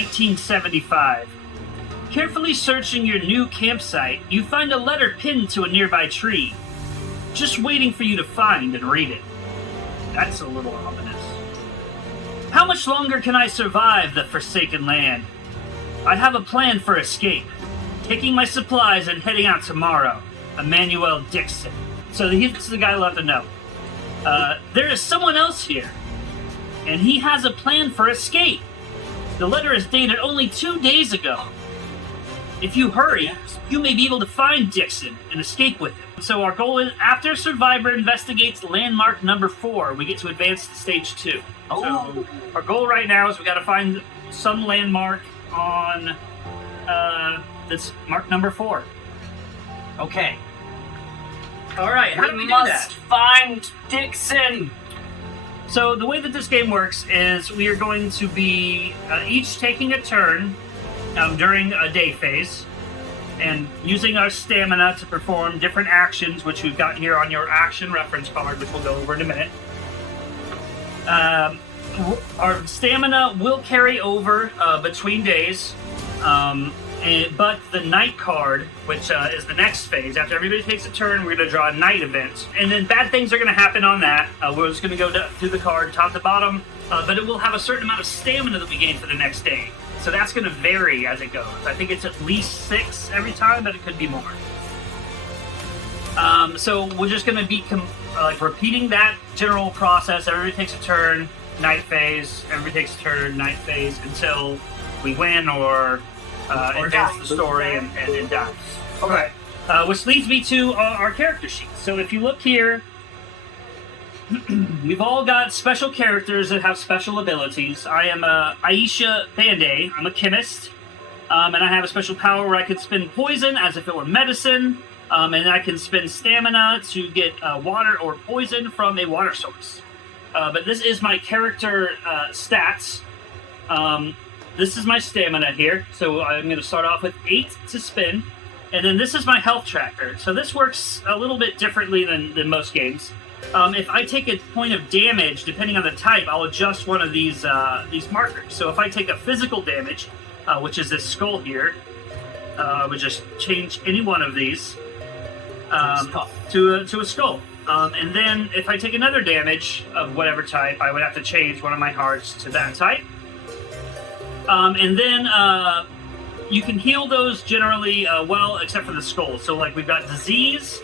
1975. Carefully searching your new campsite, you find a letter pinned to a nearby tree, just waiting for you to find and read it. That's a little ominous. How much longer can I survive the Forsaken Land? I have a plan for escape. Taking my supplies and heading out tomorrow. Emmanuel Dixon. So this is the guy left a note. There is someone else here, and he has a plan for escape. The letter is dated only 2 days ago. If you hurry, you may be able to find Dixon and escape with him. So our goal is, after Survivor investigates landmark number 4, we get to advance to stage 2. Oh. So our goal right now is we got to find some landmark on this mark number 4. Okay. All right, how do we do that? Find Dixon! So the way that this game works is we are going to be each taking a turn during a day phase and using our stamina to perform different actions, which we've got here on your action reference card, which we'll go over in a minute. Our stamina will carry over between days, but the night card, which is the next phase, after everybody takes a turn, we're going to draw a night event. And then bad things are going to happen on that. We're just going to go through the card top to bottom, but it will have a certain amount of stamina that we gain for the next day. So that's going to vary as it goes. I think it's at least 6 every time, but it could be more. So we're just going to be repeating that general process. Everybody takes a turn, night phase. Everybody takes a turn, night phase, until we win or advance the story and dies. Okay. Which leads me to our character sheet. So if you look here, we've all got special characters that have special abilities. I am Aisha Band-Aid. I'm a chemist. And I have a special power where I can spend poison as if it were medicine. And I can spend stamina to get water or poison from a water source. But this is my character stats. This is my stamina here. So I'm going to start off with 8 to spin. And then this is my health tracker. So this works a little bit differently than most games. If I take a point of damage, depending on the type, I'll adjust one of these markers. So if I take a physical damage, which is this skull here, I would just change any one of these to a skull. And then if I take another damage of whatever type, I would have to change one of my hearts to that type. And then you can heal those generally well, except for the skull. So like we've got disease,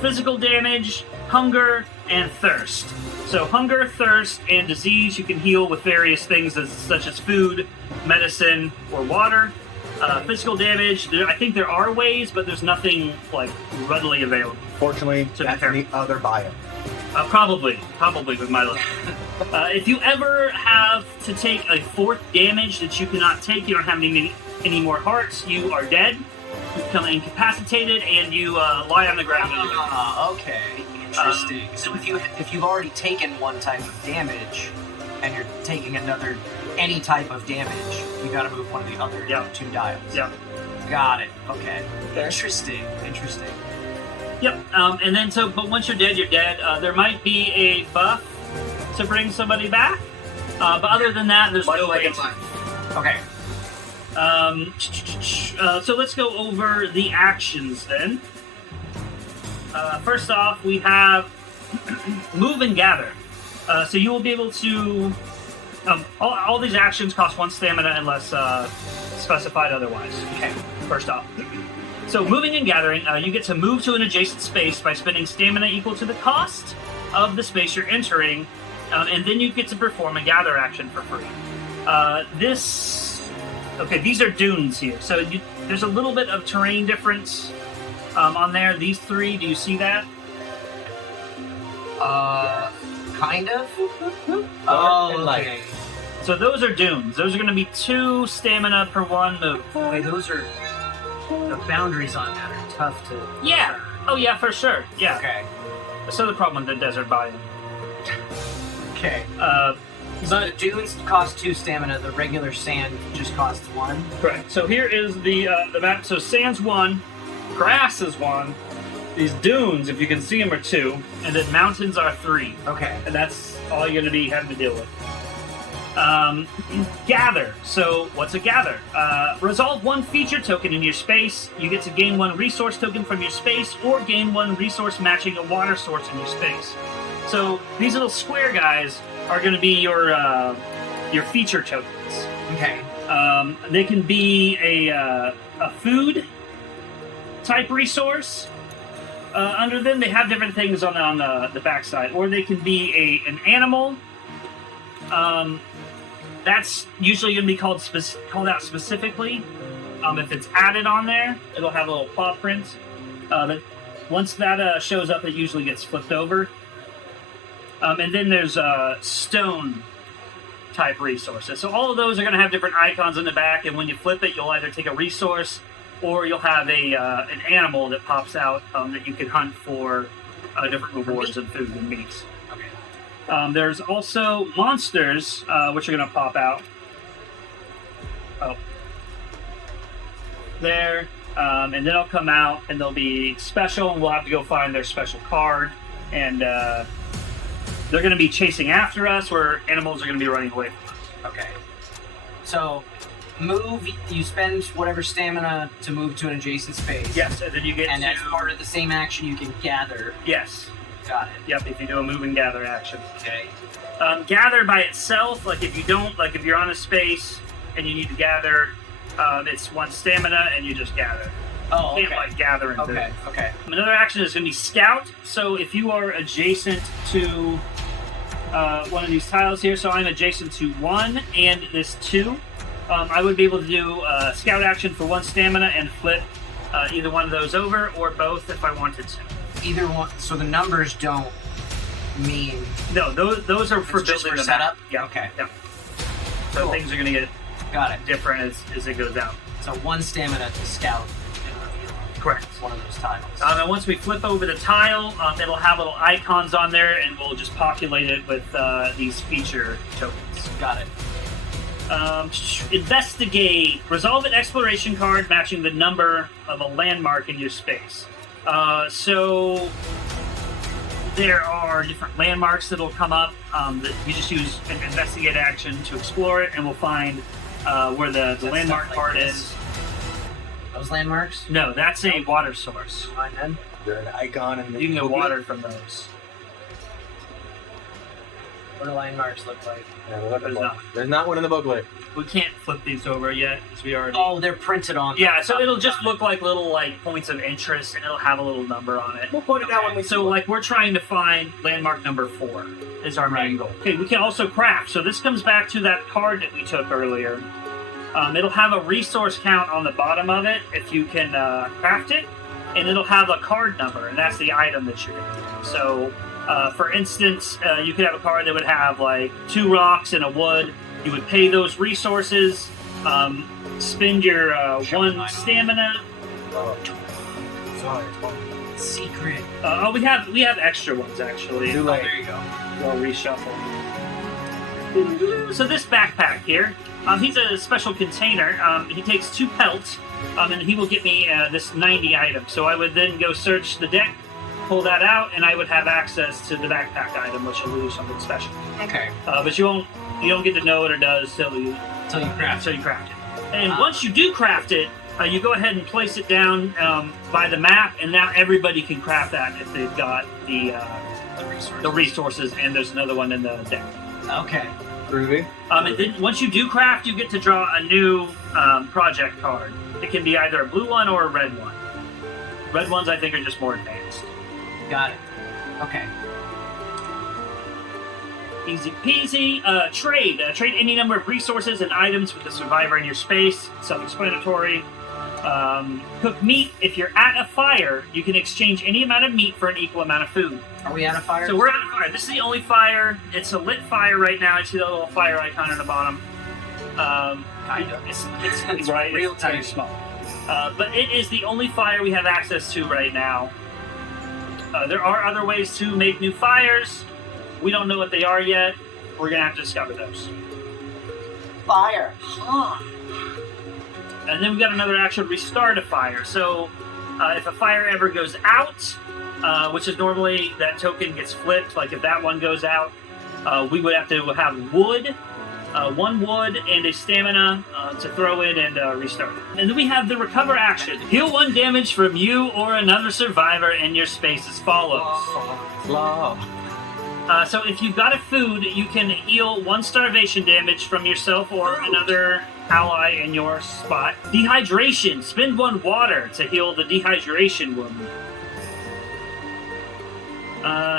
physical damage, hunger, and thirst. So hunger, thirst, and disease you can heal with various things such as food, medicine, or water. Physical damage, I think there are ways, but there's nothing like readily available. Fortunately, that's in the other bio. Probably with my luck. If you ever have to take a 4th damage that you cannot take, you don't have any more hearts, you are dead. You become incapacitated, and you lie on the ground. Okay, interesting. So if you've already taken one type of damage, and you're taking any type of damage, you got to move one of the other 2 dials. Yeah. Got it. Okay. Interesting. Yep. And then but once you're dead, you're dead. There might be a buff to bring somebody back, but other than that, there's no way. Okay. So let's go over the actions then. First off, we have move and gather. So you will be able to. All these actions cost 1 stamina unless specified otherwise. Okay. First off. So moving and gathering, you get to move to an adjacent space by spending stamina equal to the cost of the space you're entering, and then you get to perform a gather action for free. These are dunes here. So there's a little bit of terrain difference on there. These 3, do you see that? Kind of. Oh, okay. So those are dunes. Those are going to be 2 stamina per 1 move. Wait, the boundaries on that are tough to... Yeah. Oh, yeah, for sure. Yeah. Okay. That's the problem with the desert biome. Okay. So the dunes cost 2 stamina, the regular sand just costs 1? Correct. So here is the map. So sand's 1, grass is 1, these dunes, if you can see them, are 2, and then mountains are 3. Okay. And that's all you're going to be having to deal with. Gather. So, what's a gather? Resolve one feature token in your space. You get to gain one resource token from your space, or gain one resource matching a water source in your space. So, these little square guys are going to be your feature tokens. Okay. They can be a food type resource. Under them, they have different things on the backside, or they can be an animal. That's usually going to be called out specifically. If it's added on there, it'll have a little paw print. But once that shows up, it usually gets flipped over. And then there's stone type resources. So all of those are going to have different icons in the back, and when you flip it, you'll either take a resource or you'll have an animal that pops out that you can hunt for different rewards and food and meats. Okay. There's also monsters, which are going to pop out. Oh. There. And then they'll come out, and they'll be special, and we'll have to go find their special card. And they're going to be chasing after us, where animals are going to be running away from us. Okay. So, you spend whatever stamina to move to an adjacent space. Yes, and then you get and that's part of the same action you can gather. Yes. Got it. Yep, if you do a move and gather action. Okay. Gather by itself, like if you're on a space and you need to gather, it's one stamina and you just gather. Oh, You can't gather and Okay, move. okay. Another action is going to be scout. So if you are adjacent to one of these tiles here, so I'm adjacent to 1 and this 2, I would be able to do scout action for 1 stamina and flip either one of those over or both if I wanted to. Either one. So the numbers don't mean. No, those are for just building for the setup? map. Yeah. Okay. Yeah. So Cool. things are going to get Got it. different as it goes out. So 1 stamina to scout and reveal. Correct. One of those tiles. And once we flip over the tile, it'll have little icons on there, and we'll just populate it with these feature tokens. Got it. Investigate. Resolve an exploration card matching the number of a landmark in your space. So there are different landmarks that'll come up that you just use an investigate action to explore it, and we'll find where the landmark stuff like card this? is. Those landmarks? No, that's a water source. Mine then? They're an icon and You can get water from those. What do landmarks look like? There's not one in the booklet. We can't flip these over yet because we already. Oh, they're printed on. Yeah, so it'll just look like little points of interest, and it'll have a little number on it. We'll point it out when we. So we're trying to find landmark number 4 is our main goal. Okay, we can also craft. So this comes back to that card that we took earlier. It'll have a resource count on the bottom of it if you can craft it, and it'll have a card number, and that's the item that you're going to use. So, for instance, you could have a card that would have 2 rocks and a wood. You would pay those resources, spend your 1 stamina. Sorry. Secret. We have extra ones actually. Too late. There you go. We'll reshuffle. So this backpack here, he's a special container. He takes 2 pelts, and he will get me this 90 item. So I would then go search the deck, pull that out, and I would have access to the backpack item, which will do something special. Okay. But you don't get to know what it does till you craft it. And once you do craft it, you go ahead and place it down by the map, and now everybody can craft that if they've got the resources. And there's another one in the deck. Okay. Groovy. And then once you do craft, you get to draw a new project card. It can be either a blue one or a red one. Red ones, I think, are just more advanced. Got it. Okay. Easy peasy. Trade. Trade any number of resources and items with the survivor in your space. Self-explanatory. Cook meat. If you're at a fire, you can exchange any amount of meat for an equal amount of food. Are we at a fire? So we're at a fire. This is the only fire. It's a lit fire right now. I see the little fire icon at the bottom. Kind of. It's right. Real it's very tiny. small. But it is the only fire we have access to right now. There are other ways to make new fires. We don't know what they are yet. We're going to have to discover those. Fire. Huh. And then we've got another action, restart a fire. So if a fire ever goes out, which is normally that token gets flipped, like if that one goes out, we would have to have wood 1 wood, and a stamina to throw in and restart. And then we have the recover action. Heal 1 damage from you or another survivor in your space as follows. So if you've got a food, you can heal 1 starvation damage from yourself or another ally in your spot. Dehydration. Spend 1 water to heal the dehydration wound.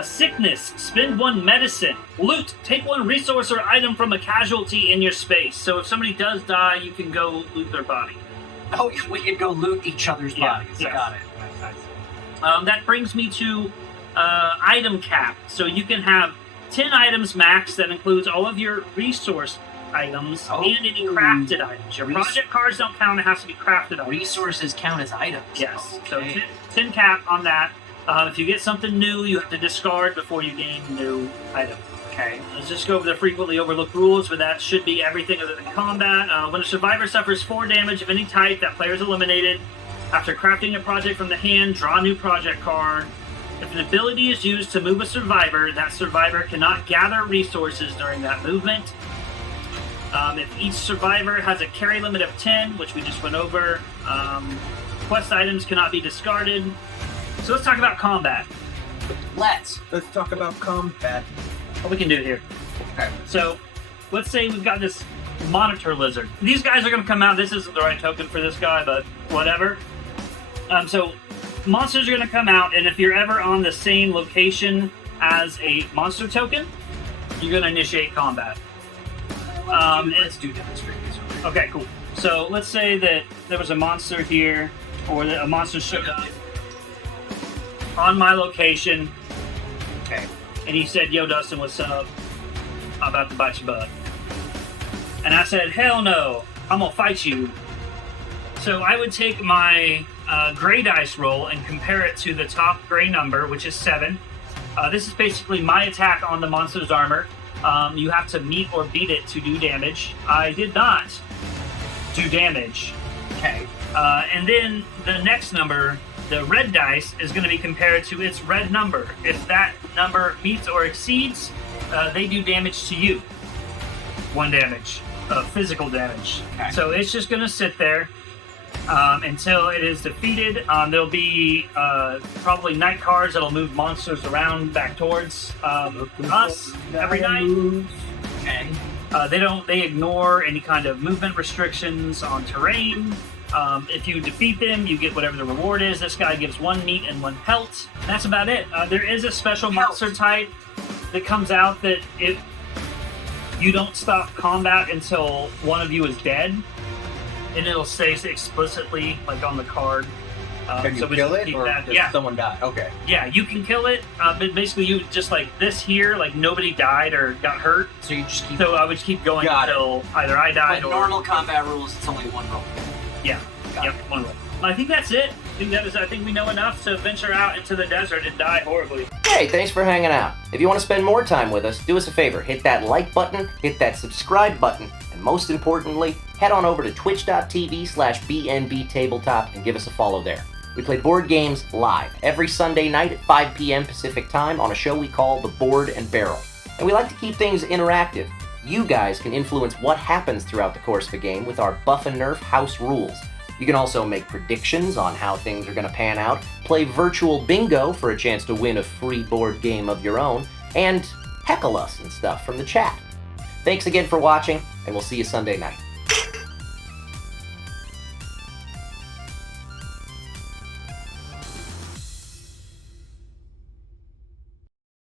Sickness. Spend 1 medicine. Loot. Take 1 resource or item from a casualty in your space. So if somebody does die, you can go loot their body. Oh, we can go loot each other's bodies. Yeah. Got it. That brings me to item cap. So you can have 10 items max. That includes all of your resource items and any crafted items. Your project cards don't count. It has to be crafted items. Resources count as items. Yes. Okay. So 10 cap on that. If you get something new, you have to discard before you gain a new item. Okay. Let's just go over the frequently overlooked rules, but that should be everything other than combat. When a survivor suffers 4 damage of any type, that player is eliminated. After crafting a project from the hand, draw a new project card. If an ability is used to move a survivor, that survivor cannot gather resources during that movement. If each survivor has a carry limit of 10, which we just went over, quest items cannot be discarded. So let's talk about combat. Let's talk about combat. What we can do here. Okay. So, let's say we've got this monitor lizard. These guys are going to come out. This isn't the right token for this guy, but whatever. So, monsters are going to come out, and if you're ever on the same location as a monster token, you're going to initiate combat. Let's do demonstrators. Okay, cool. So, let's say that there was a monster here, or that a monster showed up on my location. Okay. And he said, "Yo, Dustin, what's up? I'm about to bite your butt." And I said, "Hell no, I'm gonna fight you." So I would take my gray dice roll and compare it to the top gray number, which is 7. This is basically my attack on the monster's armor. You have to meet or beat it to do damage. I did not do damage. Okay. And then the next number, the red dice, is going to be compared to its red number. If that number meets or exceeds, they do damage to you. 1 damage, physical damage. Okay. So it's just going to sit there until it is defeated. There'll be probably night cards that'll move monsters around back towards us every night. Okay. They ignore any kind of movement restrictions on terrain. If you defeat them, you get whatever the reward is. This guy gives 1 meat and 1 pelt. That's about it. There is a special monster type that comes out that if you don't stop combat until one of you is dead, and it'll say explicitly like on the card. Can you kill it, or does someone die? Okay. Yeah, you can kill it, but basically you just like this here, like nobody died or got hurt. So you just keep. So I would keep going until either I died Like or normal combat rules, it's only 1 roll. Yeah. Yep, 1 roll. I think that's it. I think we know enough to venture out into the desert and die horribly. Hey, thanks for hanging out. If you want to spend more time with us, do us a favor. Hit that like button, hit that subscribe button, and most importantly, head on over to twitch.tv/BNB Tabletop and give us a follow there. We play board games live every Sunday night at 5 p.m. Pacific Time on a show we call The Board and Barrel. And we like to keep things interactive. You guys can influence what happens throughout the course of a game with our Buff and Nerf house rules. You can also make predictions on how things are going to pan out, play virtual bingo for a chance to win a free board game of your own, and heckle us and stuff from the chat. Thanks again for watching, and we'll see you Sunday night.